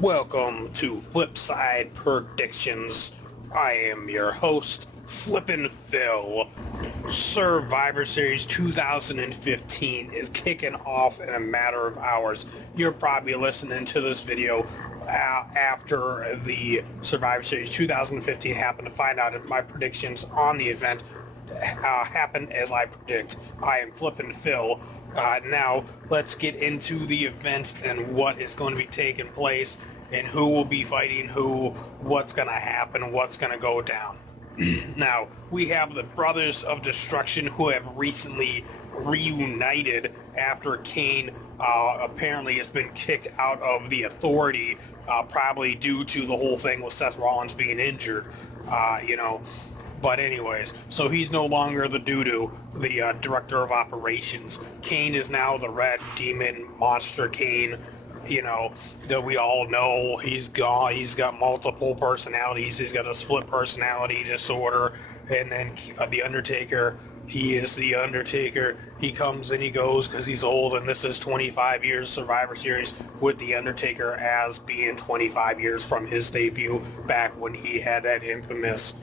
Welcome to FlipSide Predictions. I am your host, Flippin' Phil. Survivor Series 2015 is kicking off in a matter of hours. You're probably listening to this video after the Survivor Series 2015 happened to find out if my predictions on the event happen as I predict. I am Flippin' Phil. Now, let's get into the event and what is going to be taking place and who will be fighting who, what's going to happen, what's going to go down. Now, we have the Brothers of Destruction who have recently reunited after Kane apparently has been kicked out of the Authority, probably due to the whole thing with Seth Rollins being injured, But anyways, so he's no longer the doo-doo, the director of operations. Kane is now the Red Demon Monster Kane, that we all know. He's got multiple personalities. He's got a split personality disorder. And then the Undertaker, he is the Undertaker. He comes and he goes because he's old, and this is 25 years Survivor Series with the Undertaker as being 25 years from his debut back when he had that infamous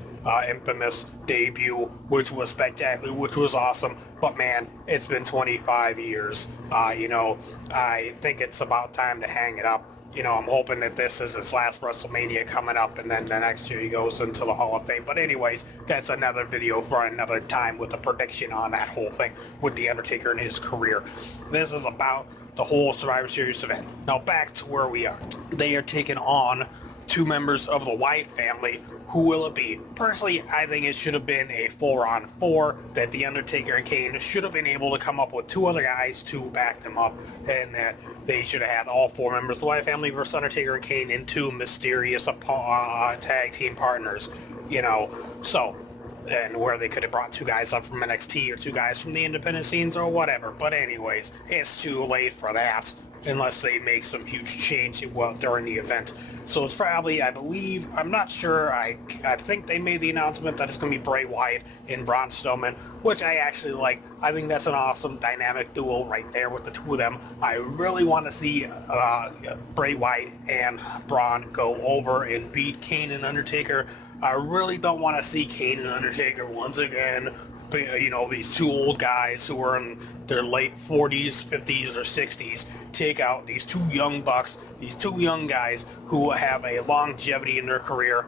debut, which was spectacular, which was awesome. But man, it's been 25 years. I think it's about time to hang it up. I'm hoping that this is his last WrestleMania coming up, and then the next year he goes into the Hall of Fame. But anyways, that's another video for another time with a prediction on that whole thing with the Undertaker and his career. This is about the whole Survivor Series event. Now back to where we are. They are taking on two members of the Wyatt family. Who will it be? Personally, I think it should have been a 4-on-4, that the Undertaker and Kane should have been able to come up with two other guys to back them up, and that they should have had all four members of the Wyatt family versus Undertaker and Kane in two mysterious tag team partners, and where they could have brought two guys up from NXT or two guys from the independent scenes or whatever. But anyways, it's too late for that unless they make some huge change during the event. So it's probably, I believe, I'm not sure, I think they made the announcement that it's going to be Bray Wyatt and Braun Strowman, which I actually like. I think that's an awesome dynamic duo right there with the two of them. I really want to see Bray Wyatt and Braun go over and beat Kane and Undertaker. I really don't want to see Kane and Undertaker once again, these two old guys who are in their late 40s, 50s, or 60s, take out these two young bucks, these two young guys who have a longevity in their career.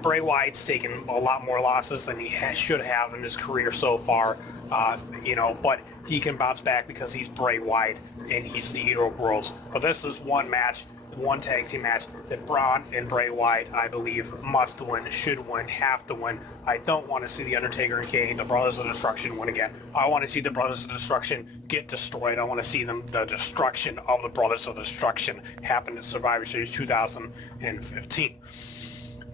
Bray Wyatt's taken a lot more losses than he should have in his career so far, but he can bounce back because he's Bray Wyatt and he's the Eater of Worlds. But this is one match, one tag team match that Braun and Bray Wyatt, I believe, must win, should win, have to win. I don't want to see the Undertaker and Kane, the Brothers of Destruction, win again. I want to see the Brothers of Destruction get destroyed. I want to see the destruction of the Brothers of Destruction happen in Survivor Series 2015.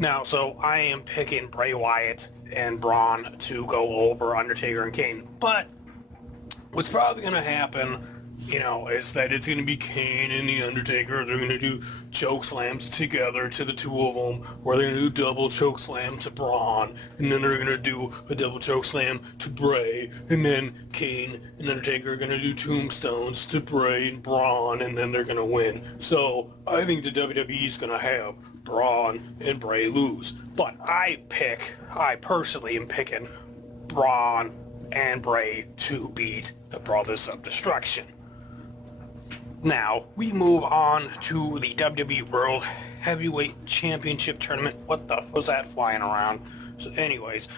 Now, so I am picking Bray Wyatt and Braun to go over Undertaker and Kane. But what's probably going to happen, is that it's going to be Kane and the Undertaker. They're going to do choke slams together to the two of them, or they're going to do double choke slam to Braun, and then they're going to do a double choke slam to Bray, and then Kane and Undertaker are going to do tombstones to Bray and Braun, and then they're going to win. So I think the WWE is going to have Braun and Bray lose. But I personally am picking Braun and Bray to beat the Brothers of Destruction. Now, we move on to the WWE World Heavyweight Championship Tournament. What the f*** was that flying around? So anyways,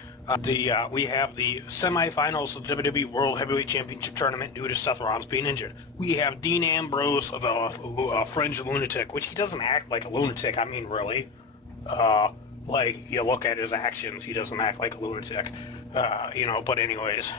we have the semifinals of the WWE World Heavyweight Championship Tournament due to Seth Rollins being injured. We have Dean Ambrose, the fringe lunatic, which he doesn't act like a lunatic. I mean, really. You look at his actions, he doesn't act like a lunatic. But anyways,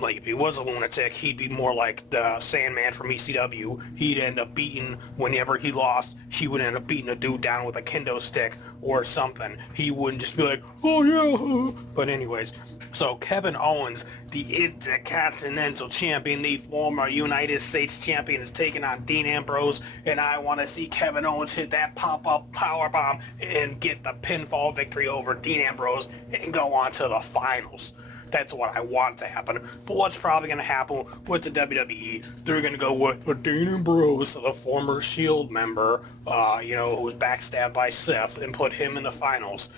like, if he was a lunatic, he'd be more like the Sandman from ECW. He'd end up beating, whenever he lost, he would end up beating a dude down with a kendo stick or something. He wouldn't just be like, oh yeah. But anyways, so Kevin Owens, the Intercontinental Champion, the former United States Champion, is taking on Dean Ambrose, and I want to see Kevin Owens hit that pop-up powerbomb and get the pinfall victory over Dean Ambrose and go on to the finals. That's what I want to happen. But what's probably going to happen with the WWE, they're going to go with Dean Ambrose, the former Shield member, who was backstabbed by Seth, and put him in the finals.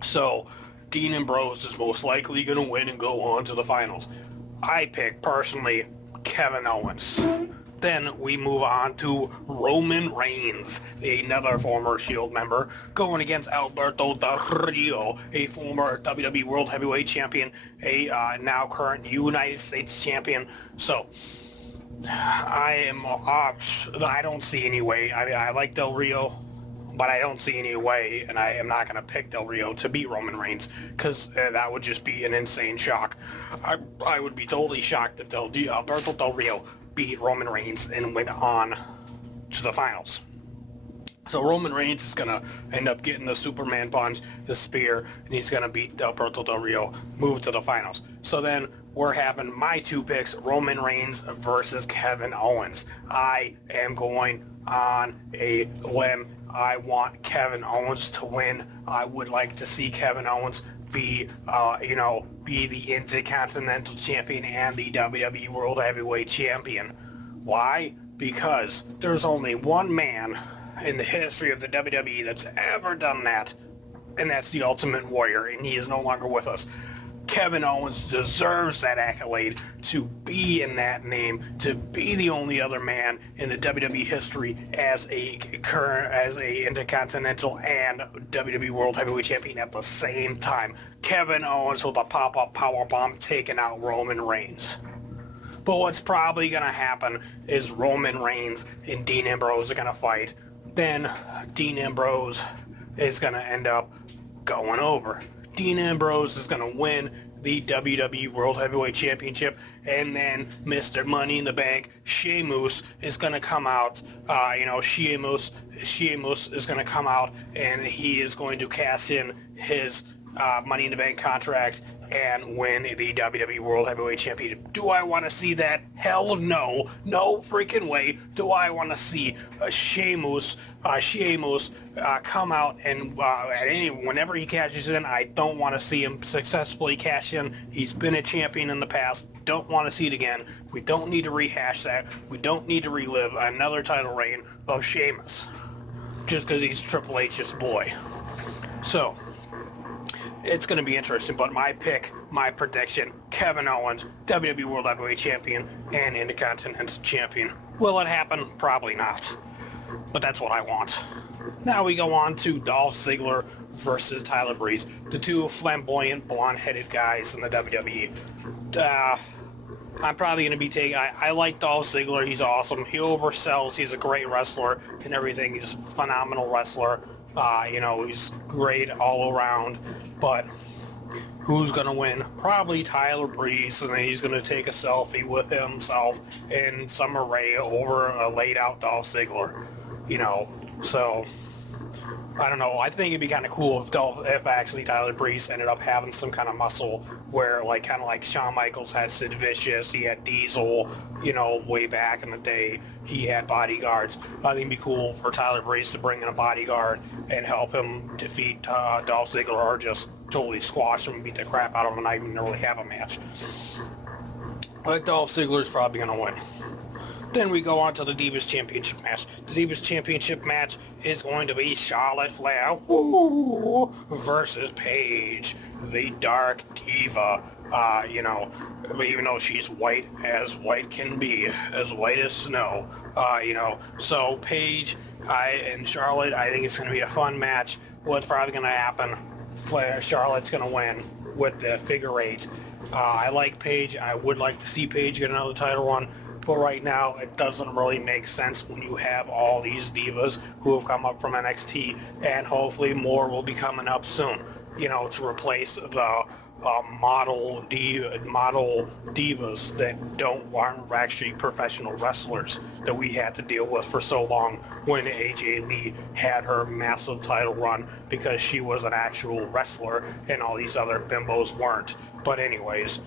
So Dean Ambrose is most likely going to win and go on to the finals. I pick, personally, Kevin Owens. Then we move on to Roman Reigns, another former Shield member, going against Alberto Del Rio, a former WWE World Heavyweight Champion, a now current United States Champion. So I don't see any way. I like Del Rio, but I don't see any way, and I am not going to pick Del Rio to beat Roman Reigns, because that would just be an insane shock. I would be totally shocked if Alberto Del Rio beat Roman Reigns and went on to the finals. So Roman Reigns is going to end up getting the Superman punch, the spear, and he's going to beat Alberto Del Rio, move to the finals. So then we're having my two picks, Roman Reigns versus Kevin Owens. I am going on a limb. I want Kevin Owens to win. I would like to see Kevin Owens be the Intercontinental Champion and the WWE World Heavyweight Champion. Why? Because there's only one man in the history of the WWE that's ever done that, and that's the Ultimate Warrior, and he is no longer with us. Kevin Owens deserves that accolade, to be in that name, to be the only other man in the WWE history as a Intercontinental and WWE World Heavyweight Champion at the same time. Kevin Owens with a pop-up powerbomb taking out Roman Reigns. But what's probably going to happen is Roman Reigns and Dean Ambrose are going to fight. Then Dean Ambrose is going to end up going over. Dean Ambrose is going to win the WWE World Heavyweight Championship, and then Mr. Money in the Bank, Sheamus, is going to come out. Sheamus is going to come out, and he is going to cash in his Money in the Bank contract and win the WWE World Heavyweight Championship. Do I want to see that? Hell no. No freaking way do I want to see Sheamus come out and whenever he cashes in, I don't want to see him successfully cash in. He's been a champion in the past. Don't want to see it again. We don't need to rehash that. We don't need to relive another title reign of Sheamus just because he's Triple H's boy. So it's going to be interesting, but my pick, my prediction, Kevin Owens, WWE World Heavyweight Champion and Intercontinental Champion. Will it happen? Probably not. But that's what I want. Now we go on to Dolph Ziggler versus Tyler Breeze, the two flamboyant, blonde-headed guys in the WWE. I'm probably going to be taking... I like Dolph Ziggler. He's awesome. He oversells. He's a great wrestler and everything. He's a phenomenal wrestler. He's great all around, but who's going to win? Probably Tyler Breeze, and then he's going to take a selfie with himself in Summer Rae over a laid-out Dolph Ziggler, so I don't know. I think it'd be kind of cool if actually Tyler Breeze ended up having some kind of muscle where, kind of like Shawn Michaels had Sid Vicious, he had Diesel, way back in the day, he had bodyguards. I think it'd be cool for Tyler Breeze to bring in a bodyguard and help him defeat Dolph Ziggler, or just totally squash him and beat the crap out of him and not even really have a match. But Dolph Ziggler's probably going to win. Then we go on to the Divas Championship match. The Divas Championship match is going to be Charlotte Flair versus Paige, the Dark Diva. Even though she's white as white can be, as white as snow. So Paige and Charlotte, I think it's going to be a fun match. What's probably going to happen? Charlotte's going to win with the figure eight. I like Paige. I would like to see Paige get another title run. But right now, it doesn't really make sense when you have all these divas who have come up from NXT, and hopefully more will be coming up soon, to replace the model divas that aren't actually professional wrestlers that we had to deal with for so long when AJ Lee had her massive title run, because she was an actual wrestler and all these other bimbos weren't. But anyways,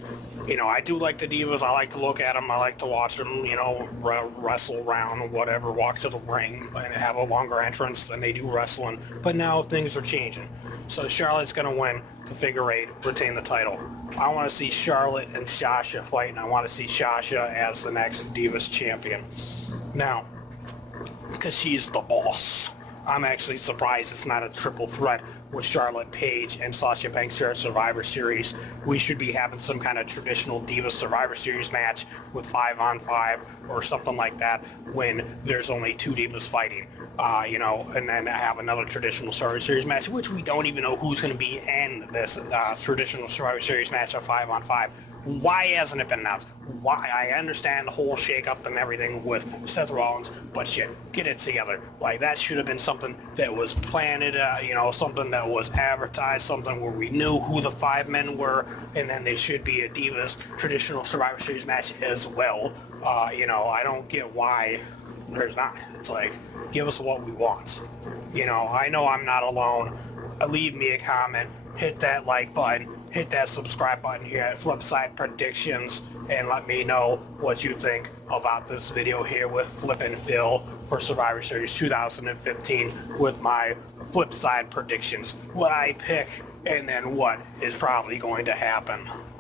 I do like the Divas. I like to look at them. I like to watch them, wrestle around, whatever, walk to the ring and have a longer entrance than they do wrestling. But now things are changing. So Charlotte's going to win the figure eight, retain the title. I want to see Charlotte and Sasha fight, and I want to see Sasha as the next Divas champion. Now, because she's the boss. I'm actually surprised it's not a triple threat with Charlotte, Paige, and Sasha Banks here at Survivor Series. We should be having some kind of traditional Divas Survivor Series match with 5-on-5 or something like that when there's only two Divas fighting, and then have another traditional Survivor Series match, which we don't even know who's going to be in this traditional Survivor Series match of 5-on-5. Why hasn't it been announced? Why? I understand the whole shake-up and everything with Seth Rollins, but shit, get it together. Like, that should have been something that was planted, something that was advertised, something where we knew who the 5 men were, and then there should be a Divas traditional Survivor Series match as well. I don't get why there's not. It's like, give us what we want. I know I'm not alone. Leave me a comment, hit that like button, hit that subscribe button here at FlipSide Predictions, and let me know what you think about this video here with Flip and Phil for Survivor Series 2015 with my FlipSide predictions. What I pick and then what is probably going to happen.